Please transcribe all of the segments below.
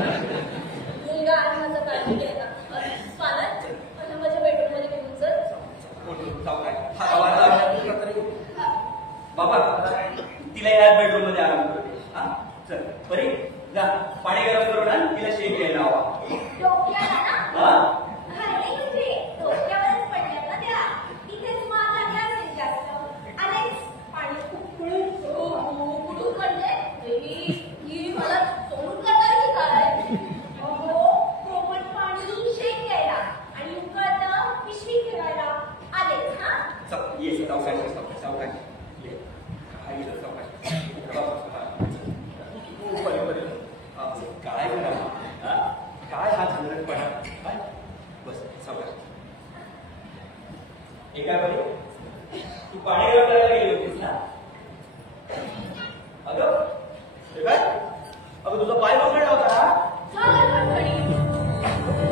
मुलगा आज माझा काळजी घ्यायला स्वानंद मला माझ्या बेडरूम मध्ये घेऊन चल. बाबा तिला याच बेडरूम मध्ये आराम करते. हा चल बरी जा पाणी गरम करून आण तिला शेक घ्यायला हवा. डोक्याला ना हा अरे तुझे डोक्यावरच पडल्या ना त्या तिथेच मला लागला जास्त आलेच पाणी उकळून उकळून म्हणजे ही मला सोडून करणार की काय. अहो कोमट पाणी शेक घ्यायला आणि उकळतं पिशवी ठेवायला आलेच. हा चल ये सावकाश सावकाश ये आई सावकाश काय करा काय हा झंझटपणा. बस सावकाश. एका बरी तू पाणी गरम करायला गेली होतीस ना. अगं काय अगं तुझा पाय वगैरे होता ना. झालं खडखडी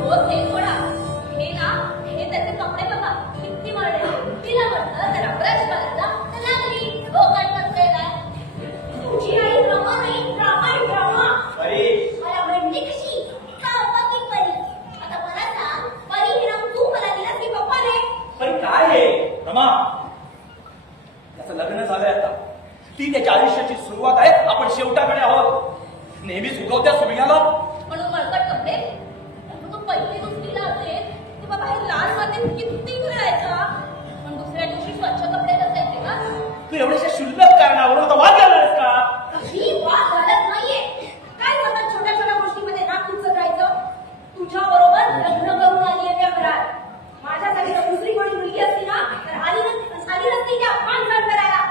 हो ते सोडा. हे ना हे त्याचे कपडे बघा किती वाढले. तिला म्हटलं जरा ब्रश करायचा तर लागली डोकात बसलेला. तुझी आई ड्रामा नाही ड्रामा ड्रामा. अरे मला म्हणली कशी का बाबा की परी. आता मला सांग परी हे नाव तू मला दिलास की पप्पाने. पण काय आहे रमा त्याचं लग्न झालंय आता. ती त्याच्या आयुष्याची सुरुवात आहे. आपण शेवटाकडे आहोत. नेहमीच उगवत्या सूर्याला म्हणून मळकट कपडे तू पहिली दुसरीला असेल तेव्हा बाहेर लाल मातीत किती फिरायचा. पण दुसऱ्या दिवशी स्वच्छ कपडे नसायचे का. तू एवढ्याशा शुल्लक कारणावरून आता वाद घालणारस का. ही वाद घालत नाहीये. काय सतत छोट्या छोट्या गोष्टीमध्ये नाक तुझं राहायचं. तुझ्या बरोबर लग्न करून आली आहे त्या घरात. माझ्यासाठी जर दुसरी कोणी मुलगी असती ना तर आली नसती त्या अपमान सहन करायला.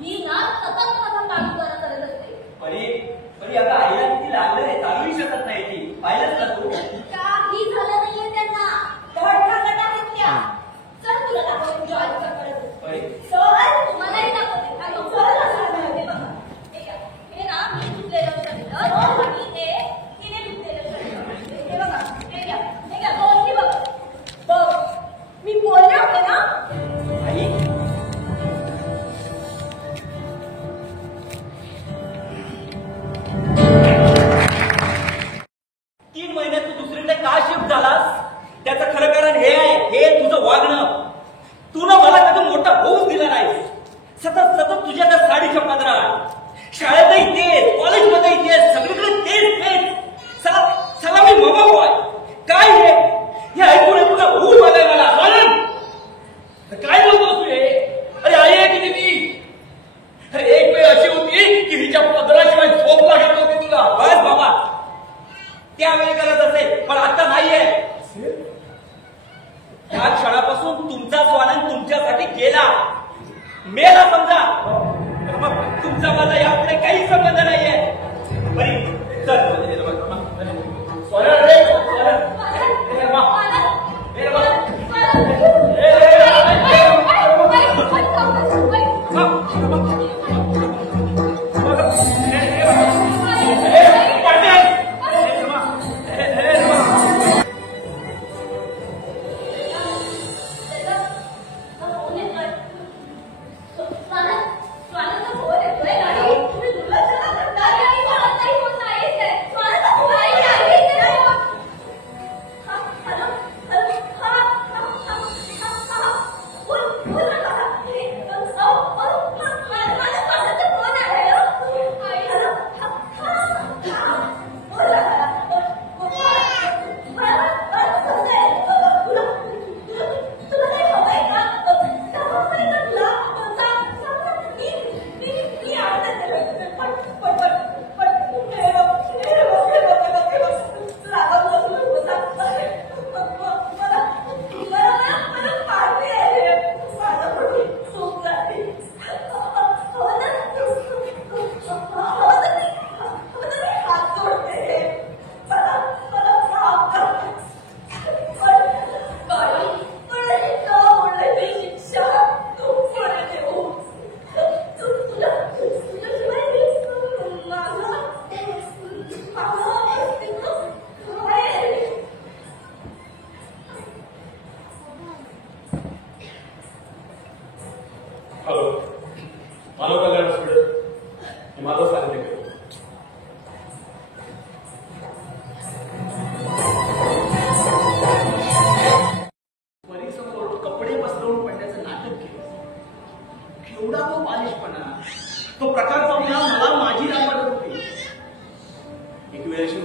ही ना सतत माझा काम करत असते. परी परी आता आईला किती लागलं आहे. चालूही शकत नाही ती. पाहिलंच ना तू. काही झालं नाहीये त्यांना. धडका गटा घेतल्या. चल तुला दाखवते तुझ्या आईचा परत. परी चल तुम्हालाही दाखवते. चल असं हे बघा हे ना मी धुतलेलं शर्ट आणि ते तिने धुतलेलं शर्ट. हे बघा हे घ्या दोन्ही बघ बघ मी बोलले होते ना. आई 3 महिन्यात तू दुसरीकडे का शिफ्ट झालास. त्याचं खरं कारण हे आहे. हे तुझं वागणं. तू ना मला कधी मोठा होऊच दिला नाही. सतत सतत तुझ्या त्या साडीच्या पदरात. शाळेतही तेच कॉलेजमध्येही तेच सगळीकडे तेच तेच. चला मी मामा बॉय काय हे ऐकून तुला भूल आलाय मला. काय बोलतोस तू हे. अरे आई आहे किती ती. अरे एक वेळ अशी होती की हिच्या पदराशिवाय झोप लागत होती तुला. बस बाबा त्यावेळी करत असेल पण आता नाहीये. त्या क्षणापासून तुमचा स्वानंद तुमच्यासाठी गेला मेला समजा. मग तुमचा माझा यापुढे काही संबंध नाहीये. बरी चल स्वानंद स्वानंद फोन येतोय आणि तुम्ही दुर्लक्ष का करताय.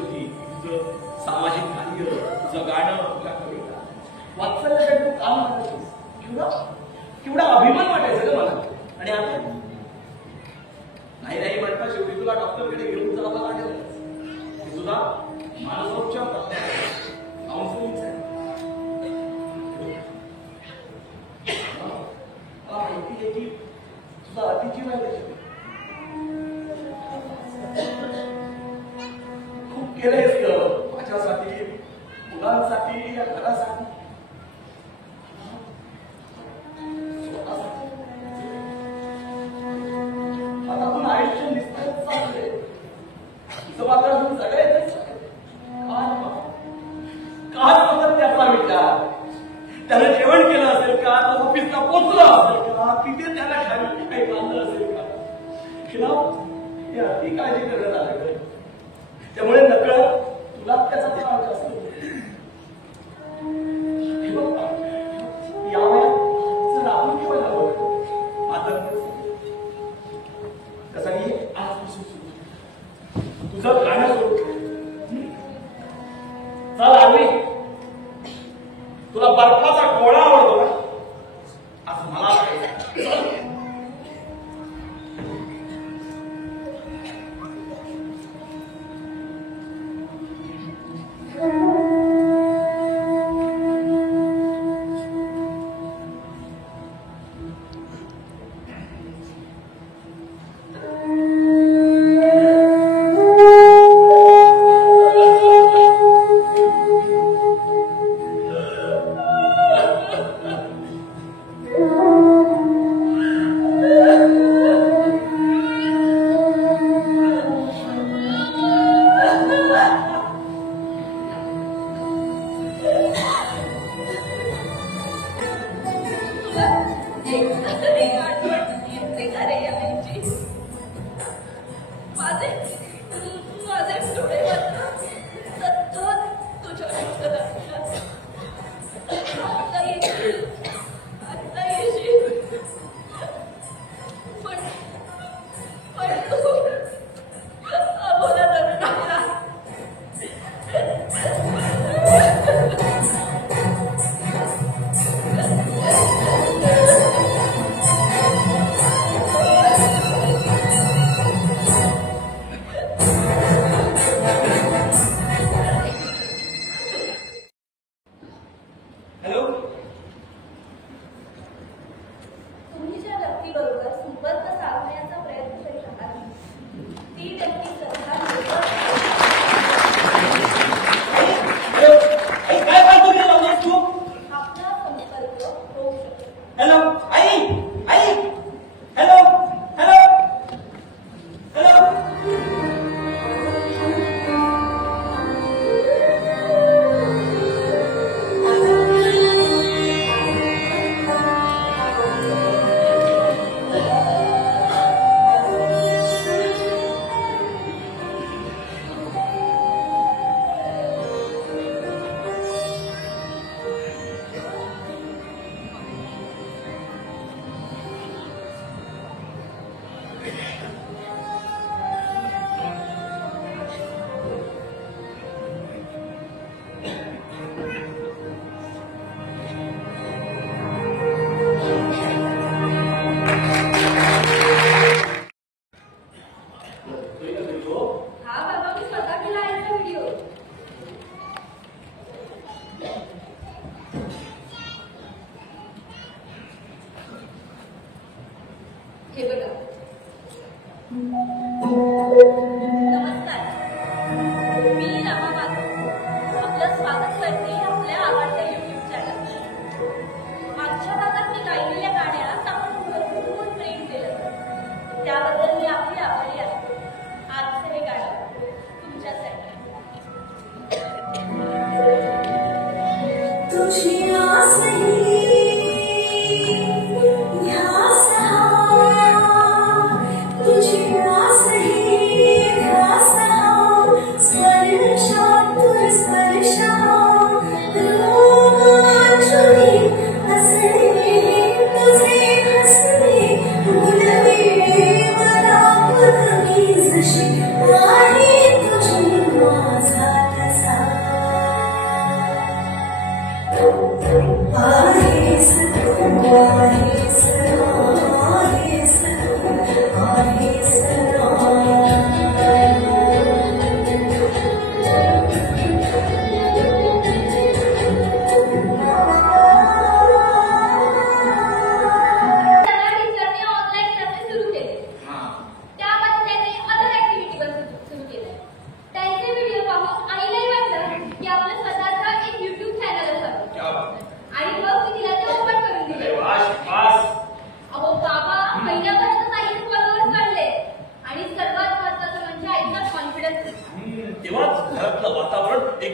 होती तुझं सामाजिक कार्य, तुझं गाणं, तुझ्या कविता, वाचल्यासाठी तू काम करायचीस. केवढा अभिमान वाटायचा ग मला. आणि आता नाही म्हणता शेवटी तुला डॉक्टरकडे घेऊन जावं लागेल. तुझा मानसोपचार काउन्सिलिंग आहे. मला माहिती आहे की तुझा अतिजीव आहे त्याच्यात. खूप केलंयस ग माझ्यासाठी, मुलांसाठी, या घरासाठी, स्वतःसाठी. आता तू आयुष्य निसर्ग चाललंय. तुझं मात्र अजून जगायचंच काय फक्त त्याचा विचार. त्याला जेवण केलं असेल का, तो ऑफिसला पोचला असेल का, तिथे त्याला खाली काही बांधलं असेल का, हे अति काळजी करण्यात आलं. त्यामुळे नकळत तुला त्याचा त्रास जास्त होतो. या वयात जर आपण केव्हा जावं आता कसाही आजपासून सुरू तुझं गाणं सुरू. चल आम्ही तुला बर्फाचा गोळा आवडतो ना, असं मला वाटायचं. आहे तुझी माझा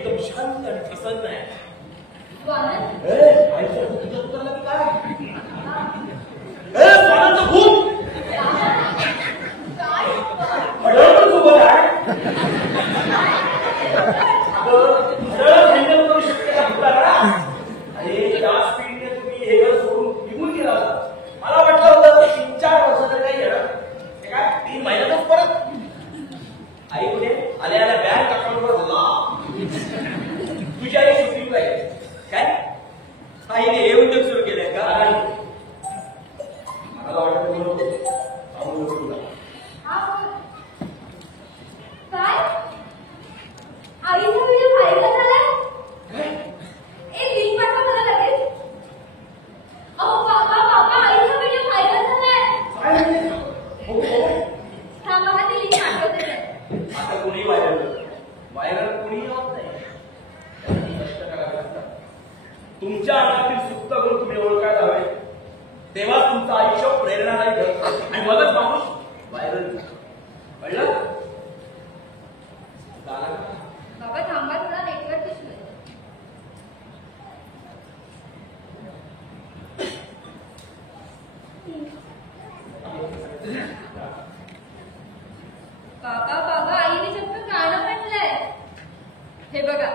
एकदम शांत आणि प्रसन्न आहे. स्वानंद तुझ्या तुला काय स्वानंद खूप हडळ सोबत आहे. करू शकते का तुला? अरे त्या स्पीडने तुम्ही हे घर सोडून निघून गेला होता. मला वाटलं होतं 3-4 वर्षाचं काही येणार ते काय 3 महिन्यातच परत. आई कुठे आल्या आल्या बँक अकाउंटवर होला. तुझी आई शूटिंग पाहिजे काय? आईने हे उद्योग सुरू केले का? मला वाटतं तुला काय आईचा व्हिडिओ व्हायरल झालाय. एक लिंक पाठवा मला लगेच. अहो बाबा आईचा व्हिडिओ व्हायरल झालाय. थांबा हा ती लिंक पाठवते. आता कोणी व्हायरल कोणी होत नाही. तुमच्या अंगातील सुप्त गुण तुम्ही ओळखायला हवे. तेव्हा तुमचं आयुष्य प्रेरणादायी ठरतं आणि मगच माणूस व्हायरल कळलं? बाबा थांबा थोडा नेटवर्क इश्यू आहे. बाबा आईने चक्क गाणं म्हणलंय. हे बघा.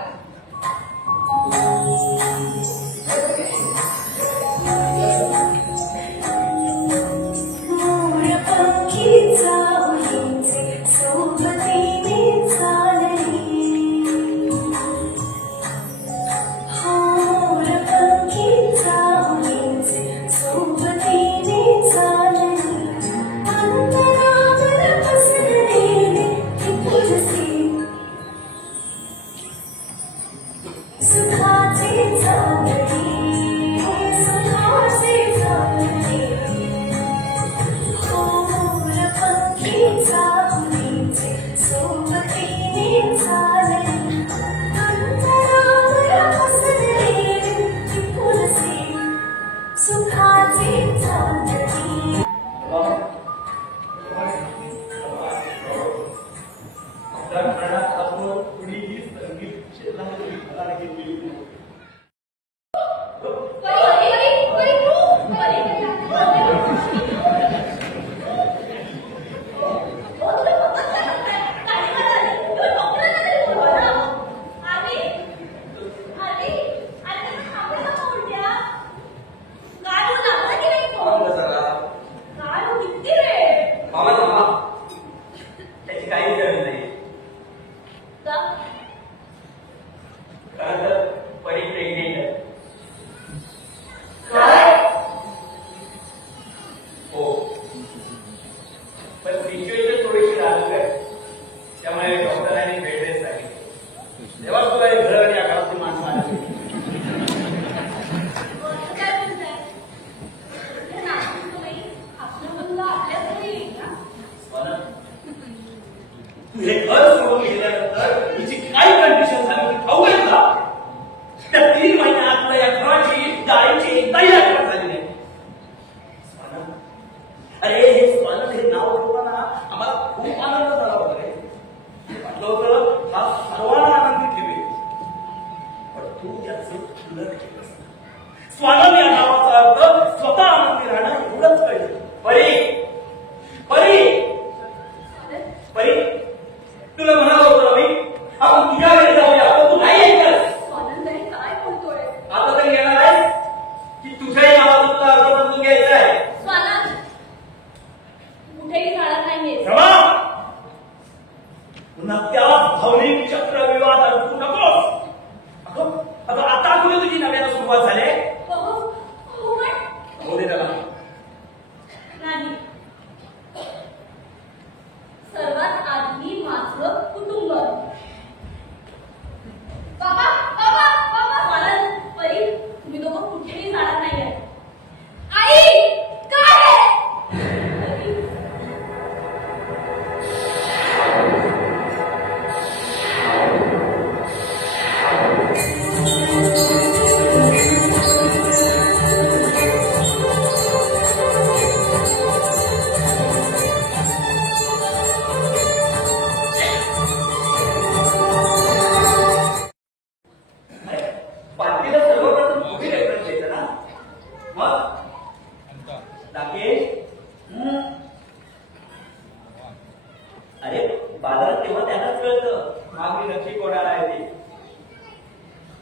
हे घर सोडून गेल्यानंतर तुझी काय कंडिशन झाली होती ठाऊक आहे का?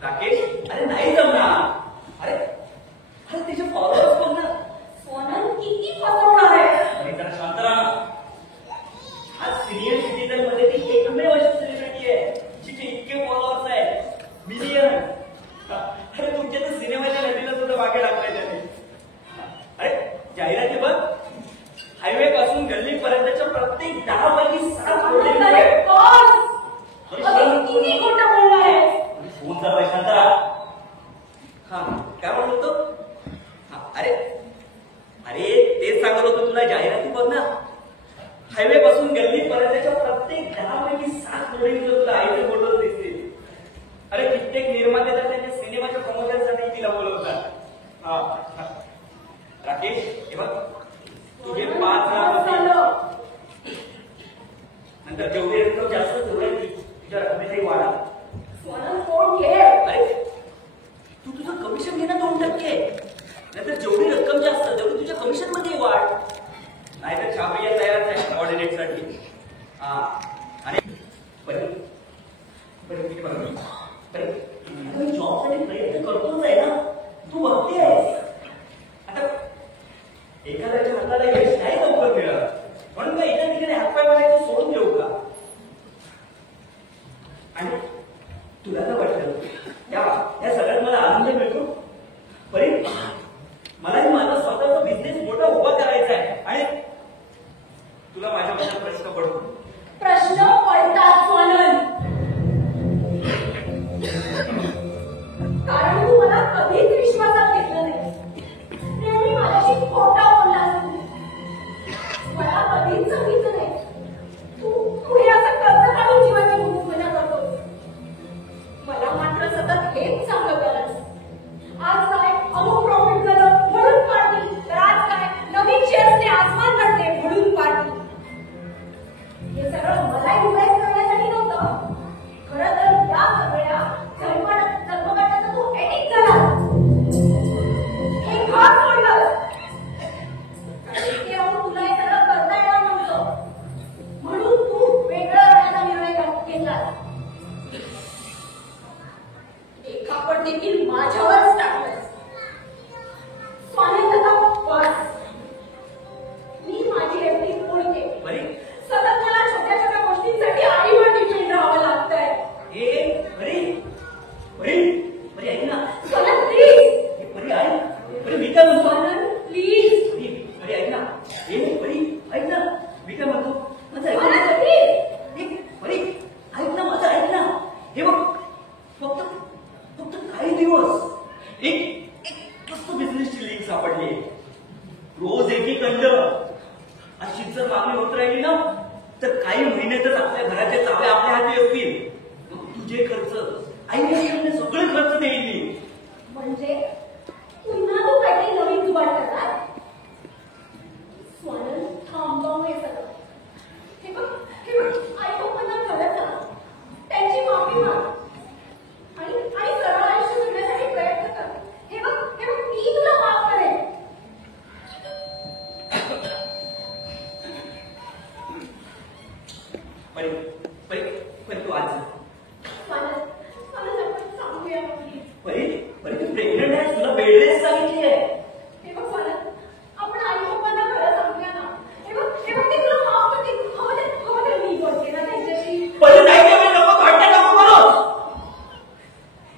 राकेश, अरे नाही जमणार. अरे अरे तिचे फॉलोअर्स बघ ना. सोनल किती फसवणार आहे. अरे जरा शांत राहा. आज सिनियर सिटीजन मध्ये ती एकमेव अशी सेलिब्रिटी आहे जिचे इतके फॉलोअर्स आहेत, मिलियन. अरे तुमच्या तर सिनेमाच्या नदीला सुद्धा मागे टाकलाय त्याने. अरे जाहिराती बघ, हायवे पासून गल्लीपर्यंतच्या प्रत्येक 10 पैकी 7 किती खोटं बोलणार आहे. फोन चालू आहे, शांत राहा. हा काय म्हणत होतो? अरे अरे तेच सांगत होतो तुला, जाहिराती बघ ना. हायवे पासून गल्लीपर्यंतच्या प्रत्येक 10 पैकी 7 जोडींचे तुला आईचे फोटो दिसतील. अरे कित्येक निर्माते तर त्यांच्या सिनेमाच्या प्रमोशनसाठी तिला बोलवतात. राकेश, हे बघ तुझे 5 लाख होते. नंतर जेवढे रक्कम जास्त तेवढे तुझ्या रकमेचाही वाढा. सोनल कोण घे. अरे तू तुझं कमिशन घे ना 2%. नाहीतर जेवढी रक्कम जास्त तेवढी तुझ्या कमिशन मध्ये वाढ. नाहीतर छापैया तयारच आहे ऑर्डिनेट साठी. आणि जॉबसाठी प्रयत्न करतोच आहे ना, तू बघते आहेस. आता एखाद्याच्या हाताला यश नाही लवकर मिळत म्हणून काय एका ठिकाणी हातपाय मारायचे सोडून देऊ का? आणि तुला काय वाटतं या सगळ्यात मला आनंद मिळतो? परी, मलाही माझा स्वतःचा बिझनेस मोठा उभा करायचा आहे. आणि तुला माझ्याबद्दल प्रश्न पडतो. प्रश्न पडतात सोनल, कारण तू मला कधीच विश्वासात घेतलं नाही. नेहमी माझ्याशी खोटा बोललास. मला कधीच सांगितलं नाही तू हे असं कर्ज काढून जीवाची मजा करतोस. मला मात्र सतत हेच सांगत आलास. आज काय अमुक प्रॉफिट झालं म्हणून पार्टी, तर आज काय नवीन शेअर्सने आसमान घडले म्हणून पार्टी. हे सगळं मला इम्प्रेस करण्यासाठी नव्हतं. खरं तर या सगळ्या जन्मगाठाचा तू एडिट झाला. हे घर सोडलं. इथे राहून तुला हे सगळं करता येणार नव्हतं म्हणून तू वेगळा राहण्याचा निर्णय घेतला. एकापट देखील माझ्यावरच टाकलंस. स्वानंदता बस. मी माझी एफडी बोलते. सतत मला छोट्या छोट्या गोष्टींसाठी आईवर डिपेंड राहावं लागतंय. ऐक ना. सोनल प्लीज. परी ऐक. परी मी काय म्हणतो? सोनल प्लीज. परी ऐक ना. परी ऐक ना, मी काय म्हणतो? सोनल प्लीज. परी ऐक ना, माझं ऐक ना. हे बघ, फक्त काही दिवस एक मस्त बिझनेसची लिंक सापडली. रोज एक अंड. अशीच जर मागणी होत राहिली ना तर काही महिन्यातच आपल्या घराचे चावे आपल्या हाती असतील. तुझे खर्च आईने सगळे खर्च देईल मी. म्हणजे पुन्हा तू काहीतरी नवीन जुगाड करणार. सोनल थांबव हे सगळं. हे बघ आई पप्पांना खरं सांग. त्यांची माफी माग आणि सरळ आयुष्य जगण्यासाठी प्रयत्न कर. हे बघ मी तुला माफ करेन. परी तू आज सांगूया. परी तू प्रेग्नेंट आहेस, तुला बेड रेस्ट सांगितली आहे. हे बघ सोनल, आपण आई पप्पांना खरं सांगूया ना. हे बघ ते तुला माफ करतील. हवं तर मी बोलते ना त्यांच्याशी. परी नाही कमी नको, काढते नको बोलो.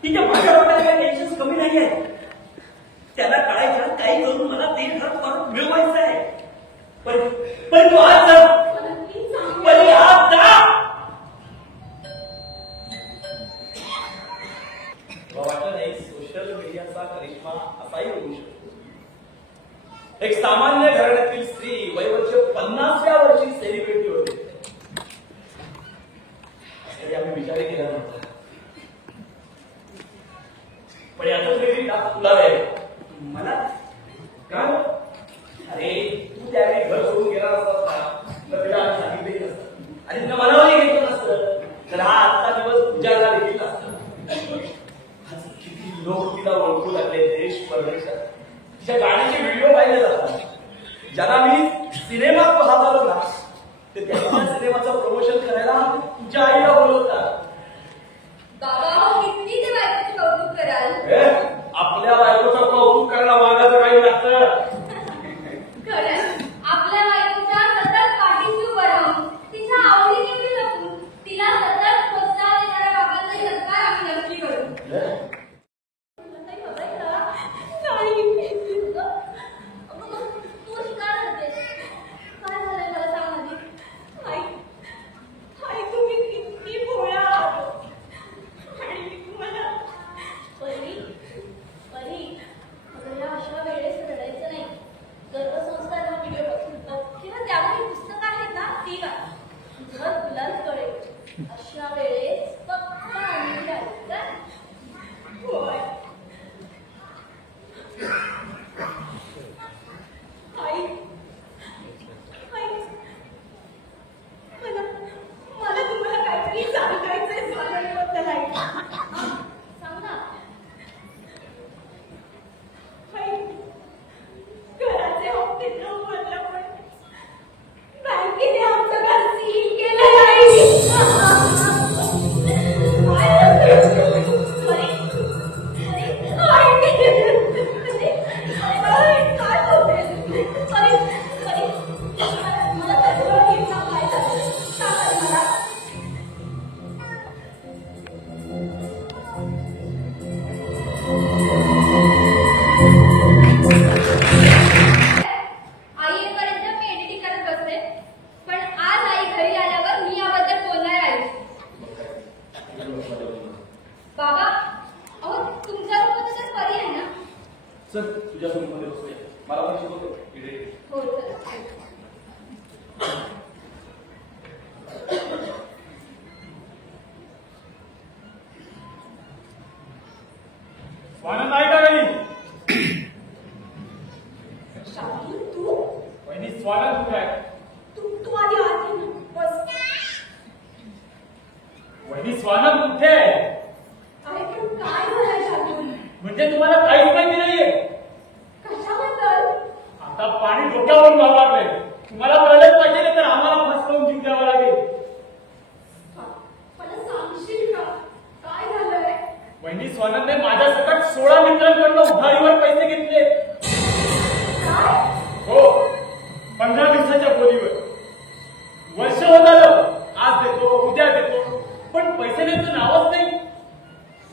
तिच्या माझ्या डोक्यात काही टेन्शन कमी नाही आहे. त्याला काढायच्या काही करून मला ते घर परत मिळवायचं आहे. परी तू आज जा. परी आज जा. वाटलं नाही सोशल मीडियाचा करिश्मा असाही होऊ शकतो. एक सामान्य घराण्यातील स्त्री वयवर्ष 50व्या वर्षी सेलिब्रिटी होते. तरी आम्ही विचार केला नव्हता. पण यातच वेगळी तुला आहे मला का? अरे तू त्यावेळी घर सोडून गेला असता तर तिला आम्ही सांगितलेही नसतं. आणि तिला मनावरही घेतलं नसतं तर हा आजचा दिवस तुझ्याला देखील असतं. किती लोक तिला ओळखू लागले देश परदेशात. तिच्या गाण्याचे व्हिडिओ पाहिले जातात. ज्याला मी सिनेमात पाहत ना तर त्यांच्या सिनेमाचं प्रमोशन करायला तुझ्या आईला बोलवतात. बाबा किती ते बायकोची तुला काही हवंय का? नाही. अगं मग तू अशी का रडतेस? काय झालंय मला सांग आधी. आई, आई तुम्ही किती भोळ्या आहात. आणि मला परी, अगं या अशा वेळेस रडायचं नाही. गर्भसंस्कार हा व्हिडिओ बघतो किंवा त्यावर ही पुस्तकं आहेत ना ती वाच. तुझं तुलाच कळेल. अशा वेळेस फक्त आनंदी आहे का? होय. आई, मला तुम्हाला काहीतरी सांगायचंय स्वानंदबद्दल. आई, सांग ना. आई, घराचे हप्ते न भरल्यामुळे बँकेने आमचं घर सील केलंय. आई येईपर्यंत मी एडिटिंग करत बसते, पण आज आई घरी आल्यावर मी याबद्दल बोलणार आहे. बाबा, अहो तुमच्या रूपात तर परी आहे ना? सर तुझ्या समोर बसते मला पण शिकवतो इकडे. हो चला. स्वानंद आहे का काही? शाहू, तू वहिनी स्वानंद कुठे आहे? तू आधी आत ये ना. बस. वहिनी स्वानंद कुठे आहे? अरे पण काय झालंय शाहू? म्हणजे तुम्हाला काहीच माहिती नाहीये? कशाबद्दल? आता पाणी डोक्यावरून व्हावं लागलंय. तुम्हाला कळलंच पाहिजे नाही तर आम्हाला फसवून जीव द्यावा लागेल. मला सांगशील का काय झालंय? वहिनी स्वानंदने माझ्या सकट 16 मित्रांकडनं उधारीवर पैसे घेतले. काय? हो, 15 दिवसाच्या बोलीवर. वर्ष होत आलं. आज देतो, उद्या देतो, पण पैसे द्यायचं नावच नाही.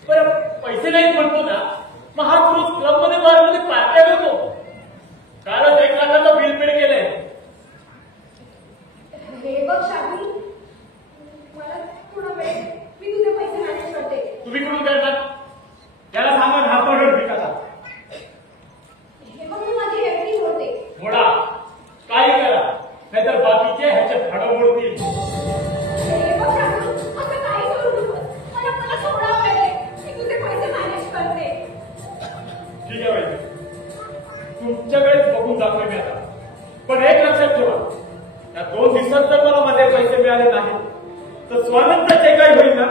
बरं पैसे नाही म्हणतो ना, मग हा रोज क्लबमध्ये बारमध्ये पार्ट्या करतो. कालच 1 लाखाचं बिल पेड केलंय. हे बघ शाहू, मला थोडा वेळ, मी तुझे पैसे मॅनेज करते. तुम्ही कुठून करणार? त्याला सांगा हातोडून विकाचा. हे बघ मी माझी एफडी होते. मोडा, काही करा, नाहीतर बाकीचे ह्याचे भाडं मोडतील. हे बघ शाहू, असं काही करू नकोस. मला थोडा वेळ दे, मी तुझे पैसे मॅनेज करते. ठीक आहे वहिनी, तुमच्याकडेच बघून जातोय मी आता. पण एक लक्षात ठेवा, या 2 दिवसात जर मला माझे पैसे मिळाले नाही तर स्वानंद जे काही होईल ना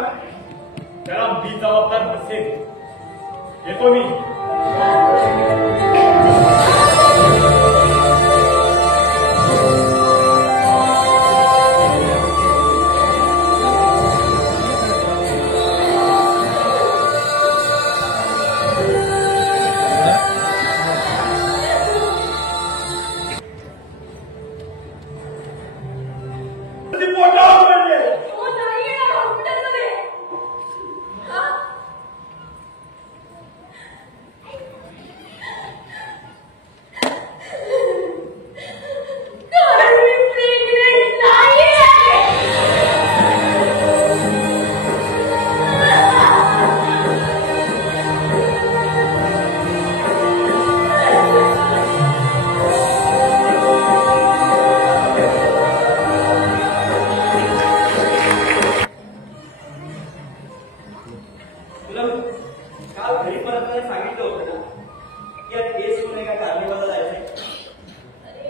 त्याला मी जबाबदार नसेल. येतो मी. हो नाही येणार हॉस्पिटलमध्ये. का? कारण मी प्रेग्नेंट नाही आहे. तुला काल घरी परत सांगितलं होतं ना की या केस होऊन एका कार्निवलला जायचंय. अरे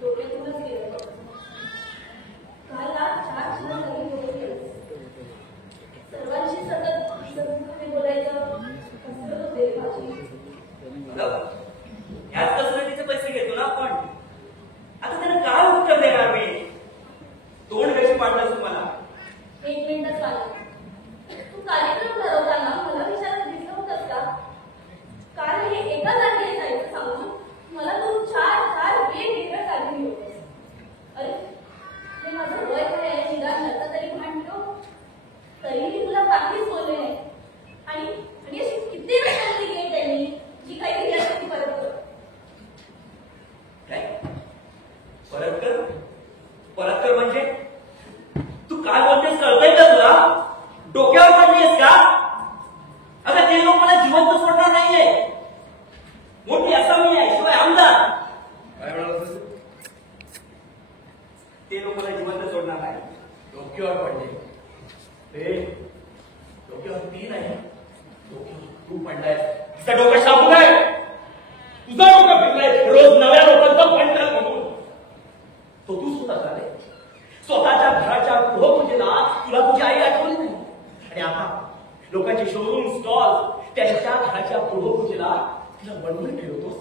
डोक्यातूनच गेलं बघ. काल ना 4 छान नवीन बोलून गेलं. सर्वांशी सतत बोलायचं कसरत होते रे माझी. याच कसरतीचे पैसे घेतो ना आपण. आता त्याला काय उत्तर देणार मी? तोंड कशी पाडलंस तुम्हाला? 1 मिनिटच आला. तू कार्यक्रम ठरवताना मला विचारत दिसलं होतंस का? कारण हे एका जागेने जायचं सांगून मोठी असामी आहे, शिवाय आमदार. काय म्हणाला ते लोक मला जिवंत सोडणार नाही. डोक्यावर पडले ते डोक्यावर ती नाही, डोक्यावर तू पडलाय. तुझं डोकं शाबू आहे, तुझं डोकं फिरलंय रोज नव्या लोकांचं पंचायत म्हणून. तो तू स्वतः रे. स्वतःच्या घराच्या गृहपूजेला तुला तुझी आई आठवली नाही. आणि आता लोकांचे शोरूम स्टॉल त्यांच्या घराच्या गृहपूजेला तिला बनवून ठेवतोस.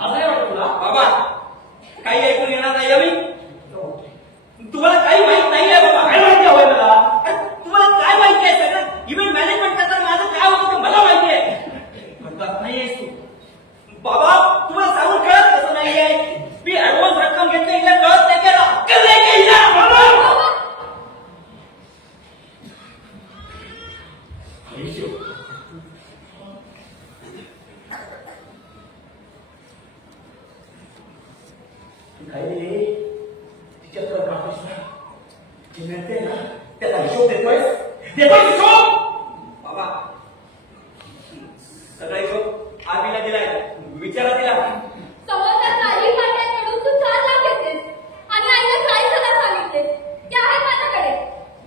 असं नाही वाटत तुला? बाबा काही ऐकून येणार नाही यावी. तुम्हाला काही माहित नाही आहे बाबा. काय माहिती हवंय मला? अरे, तुम्हाला काय माहिती आहे सगळं? इव्हेंट मॅनेजमेंट करताना माझं काय होतं ते मला माहिती आहे. म्हणतात नाही आहेस तू. बाबा तुम्हाला सांगून कळत कसं नाही आहे. मी ऍडव्हान्स रक्कम घेतली, हिला कळत नाही का? अक्कल नाही का हिला? काही तिच्याकडे काढतोस ना, जे मिळते ना त्याचा हिशोब देतोय हिशोब. बाबा सगळा हिशोब आधीला दिलाय, विचारा तिला. समोरच्या चारही पाट्यांकडून तू 4 लाख घेतलेस आणि आईला 40,000 सांगितलेस. ते आहे माझ्याकडे.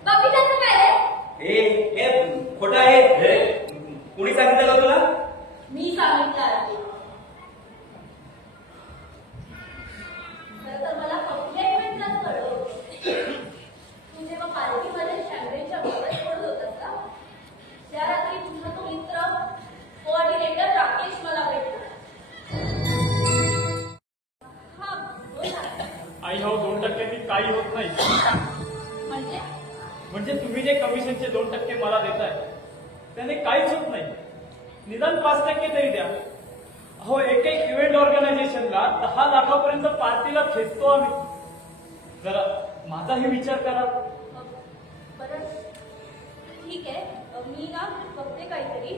बाकी त्याचं काय आहे? हे खोटं आहे. कुणी सांगितलं का तुला? मी सांगितलं आहे. खरं तर मला पहिल्या इव्हेंटलाच कळलं होतं. तू जेव्हा पार्टीमध्ये शॅम्पेनच्या बरोबर पडत होतास ना, त्या रात्री तुझा तो मित्र कोऑर्डिनेटर राकेश मला भेटला. हा बोल ना. आई हो 2% काही होत नाही. म्हणजे म्हणजे तुम्ही जे कमिशनचे 2% मला देताय त्याने काहीच होत नाही. निदान 5% तरी द्या. हो एक इव्हेंट ऑर्गनायझेशनला 10 लाखापर्यंत पार्टीला खेचतो आम्ही. जरा माझाही विचार करा. बरं ठीक आहे. मी ना बघते काहीतरी.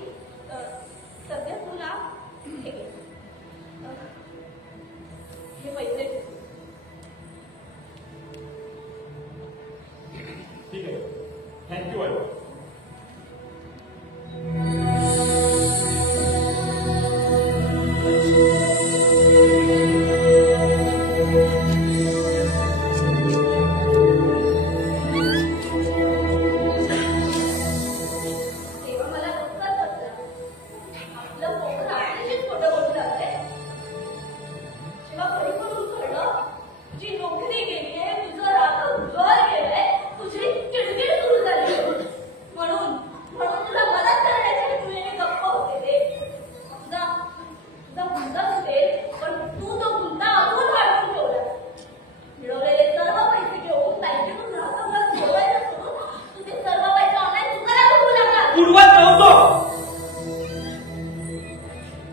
सध्या तू ना हे घे. हे पैसे ठीक आहे. थँक्यू आई. तेव्हा मला धक्काच बसला. आपलं पोरं आपल्याशीच खोटं बोलू लागलंय. जेव्हा घरी बोलून कळलं तुझी नोकरी गेली आहे, तुझं राहतं घर गेलंय, तुझी चिडचिड सुरू झाली म्हणून तुला मदत करण्यासाठी तुझे गप्प होते ते. तुझा मुद्दा असेल पण तू तो मुद्दा अजून वाढवून ठेवला. मिळवलेले सर्व पैसे घेऊन बँकेतून राहतं घर सोडायचं सोडून तू ते सर्व पैसे ऑनलाईन सुद्धा करू लागला. उडवत नव्हतो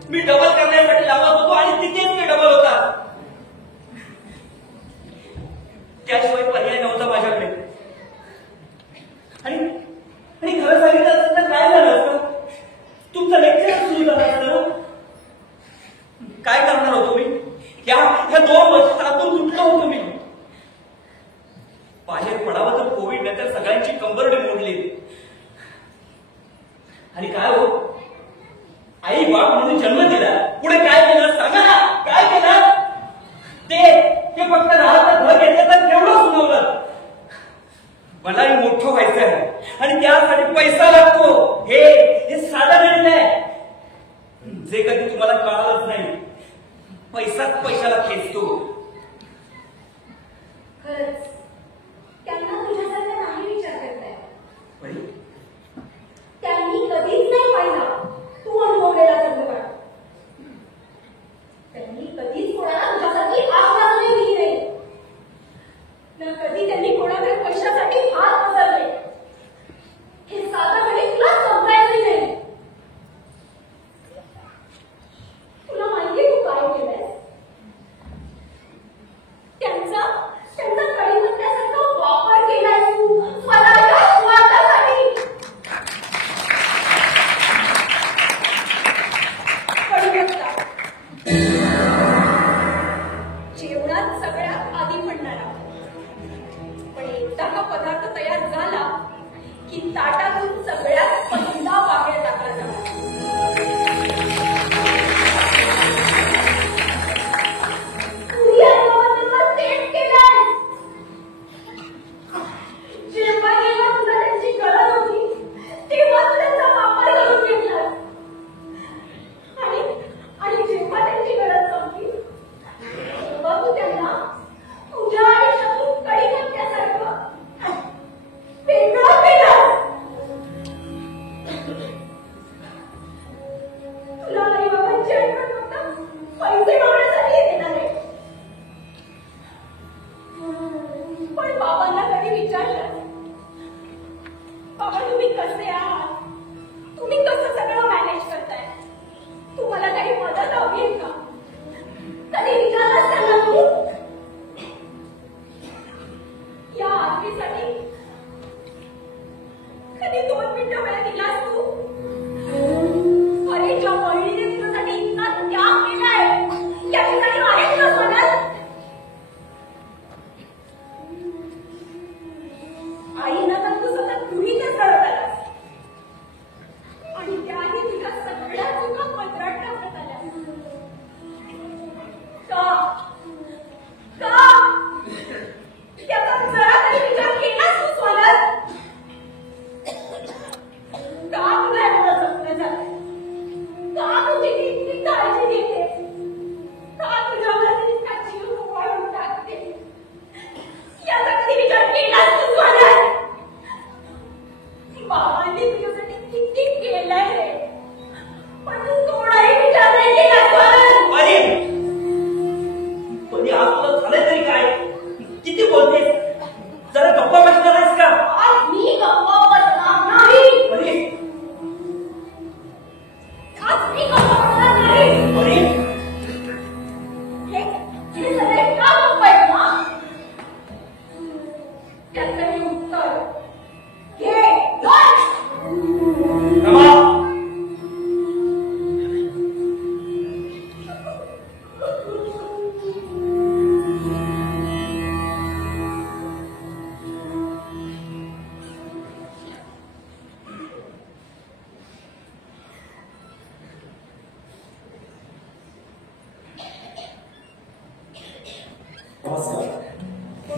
मी. डबल करण्यासाठी लावत होतो आणि तिथेच ते डबल होता. त्याशिवाय पर्याय नव्हता माझ्याकडे. आणि खरं सांगितलं असतं तर काय झालं असतं? तुमचं लेक्चर सुरू झालं असतं. काय करणार होतो मी? ह्या 2 वर्षात आतून तुटलो होतो मी. बाहेर पडावं तर कोविड नंतर सगळ्यांची कंबरडी मोडली. आणि काय हो, आई बाप म्हणून जन्म दिला, पुढे काय केलं सांगा ना? काय केलं? ते फक्त राहतं घर घेतलं तर केवढं सुनावलं. मलाही मोठं व्हायचं आहे आणि त्यासाठी पैसा लागतो. हे साधं गणित आहे जे कधी तुम्हाला कळालंच नाही. पैसाच पैशाला खेचतो. खरंच त्यांना तुझ्यासारखा नाही विचार करताय. त्यांनी कधीच नाही पाहिला तू अनुभवलेला संकट. त्यांनी कधीच कोणाला तुझ्यासाठी आश्वासने दिली नाही ना कधी त्यांनी कोणाकडे पैशासाठी हात पसरले. हे साधं गणित तुला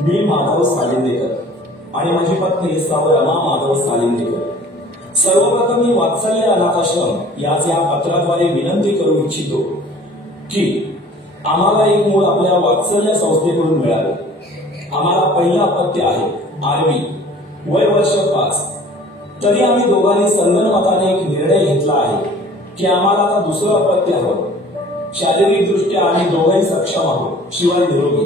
मी माधव सालिंदेकर आणि माझी पत्नी सौ रमा माधव सालिंदेकर. सर्वप्रथम मी वात्सल्य अनाथाश्रम याच या पत्राद्वारे विनंती करू इच्छितो की आम्हाला एक मूल आपल्या वात्सल्य संस्थेकडून मिळाले. आम्हाला पहिलं अपत्य आहे आरवी, वय वर्ष 5. तरी आम्ही दोघांनी संगनमताने एक निर्णय घेतला आहे की आम्हाला आता दुसरं अपत्य हवं. शारीरिक दृष्ट्या आम्ही दोघंही सक्षम आहोत, शिवाय निरोगी.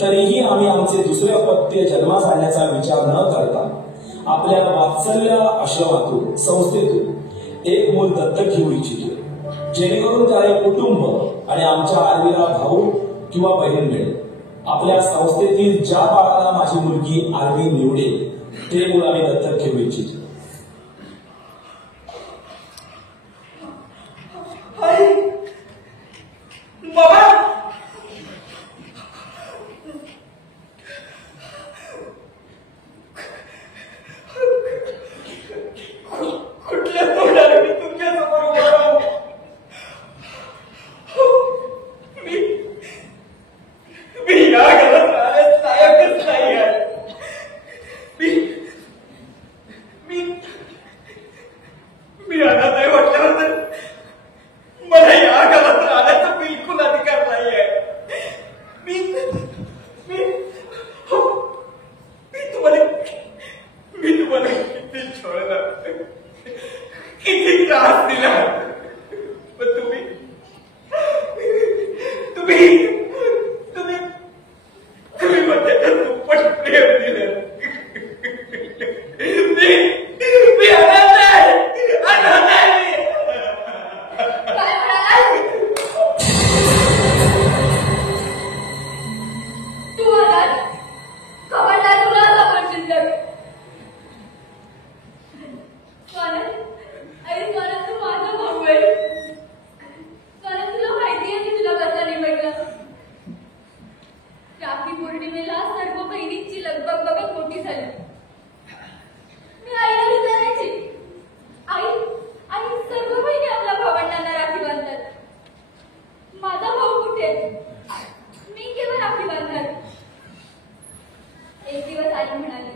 तरीही आम्ही आमचे दुसरे अपत्य जन्मास आणण्याचा विचार न करता आपल्या वात्सल्य आश्रमातून संस्थेतून एक मूल दत्तक घेऊ इच्छितो, जेणेकरून त्याला कुटुंब आणि आमच्या आरवीला भाऊ किंवा बहीण मिळेल. आपल्या संस्थेतील ज्या बाळाला माझी मुलगी आरवी निवडेल ते मूल आम्ही दत्तक घेऊ इच्छितो. कुठल्या तोंडाने मी तुमच्या समोर उभा राहू? मी या घरात राहण्यास लायकच नाही आहे. मी अनाथ आहे म्हटल्यानंतर मला या घरात राहण्याचा बिलकुल अधिकार नाही आहे. मी तुम्हाला किती छळलं, किती त्रास दिला, पण तुम्ही माझ्या दुप्पट प्रेम दिलं. मी अनाथ आहे, अनाथ आहे. काय म्हणालास? तू अनाथ, खबरदार तुला खबर शिल्लक. स्वानंद, अरे स्वानंद, तू माझा भाऊ आहे. स्वानंद, तुला माहिती आहे की तुला कसा निवडलं? राखी पौर्णिमेला सर्व बहिणींची लगबग बघत मोठी झाली. मी आईला विचारायची, आई सर्व बहिणी आपल्या भावंडांना राखी बांधतात. माझा भाऊ कुठे? मी केव्हा राखी बांधणार? एक दिवस आई म्हणाली,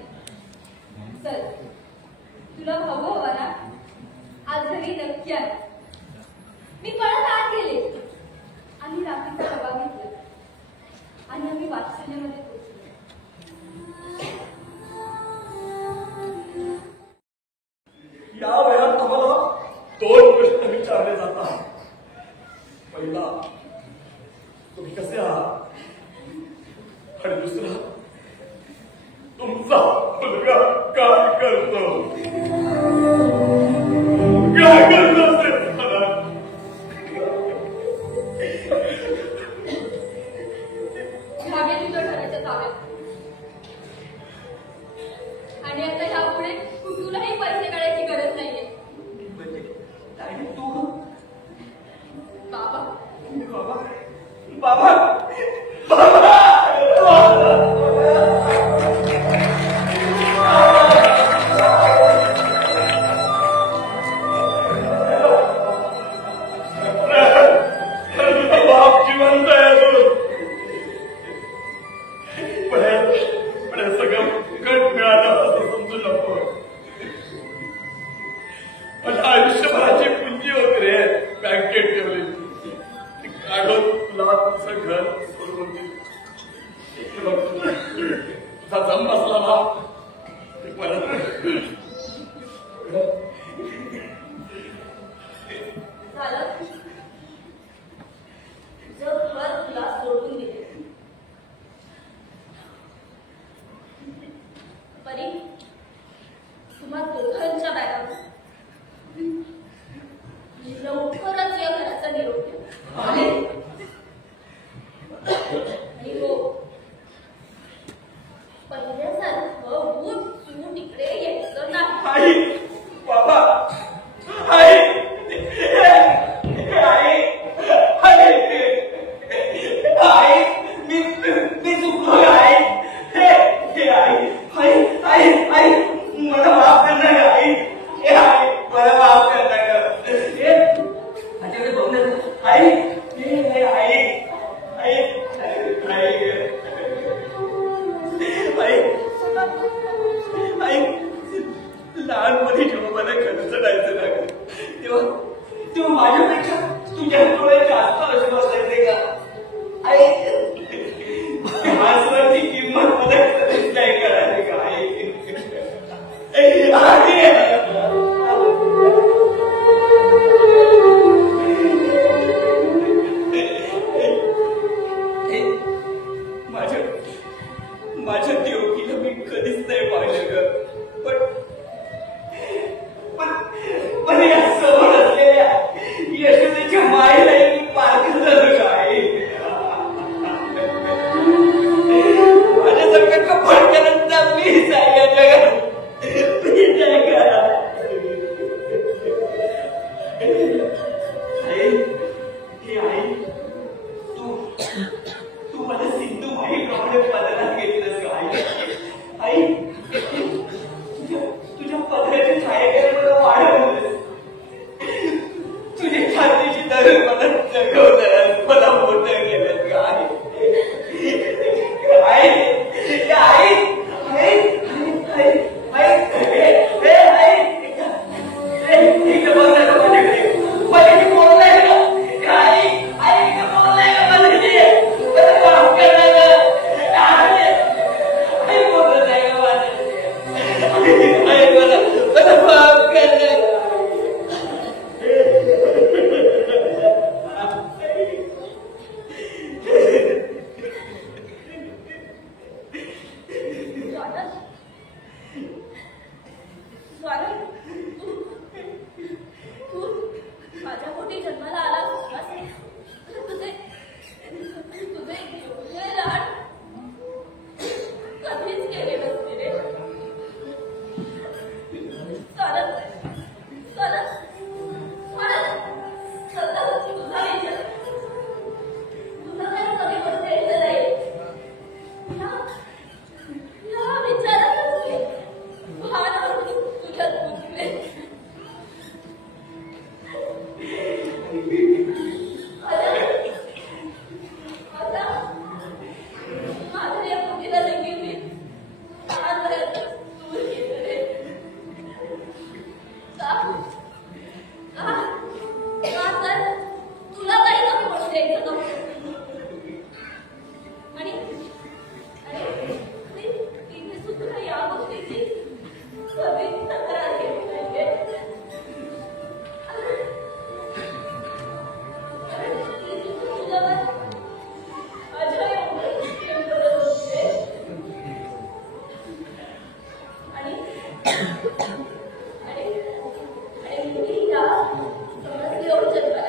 चल तुला भाऊ हवा ना, आज घरी नक्की आण. मी पळत आत गेले. आम्ही राखीचा डबा घेतला आणि आम्ही वात्सल्यमध्ये पोहोचलो. या वेळात आम्हाला 2 प्रश्न विचारले जातात. पहिला, तुम्ही कसे आहात? आणि दुसरा, तुमचा मुलगा काय करतो? काय करतो ते मला? धागे तुझ्या घराच्या ताब्यात. आणि आता यापुढे कुठूनही पैसे काढायची गरज नाहीये. आणि तू? बाबा, बाबा, बाबा, बाप जिवंत आहे अजून. पण हे सगळं फुकट मिळालं असं समजू नको. माझ्या आयुष्यभराची पुंजी होती रे बँकेत ठेवली. काढून तुला तुझं घर सोडून दिलं. तुझा जम बसला ना परत झालं तुझं घर तुला सोडून दिले. परी, तुम्हा दोघांच्या बॅगावर लवकरच या घराचा निरोप द्या. आणि हो, पहिल्यासारखं ऊन चून इकडे तेव्हा माझ्यापेक्षा तुझ्या डोळ्यात जास्त अश्रू असायचे का? आई, हसवाची किंमत मला कधीच नाही कळाली का? माझ्या देवकीला मी कधीच नाही पाहिलं ग. पण या समोर असलेल्या यशोदेच्या मायलाही मी पारखं झालं काय? माझ्यासारखं कपड केल्यानंतर मीच आहे या जगात. मीच आहे का? आई, तू मला सिंधू माईप्रमाणे पदरात घेतलंस का? आई, तुझ्या पदराची छायाग्रह मला वाढवलंस. तुझी छातीची धरून मला जगवलंस, मला मोठं केलंस का? आणि समजले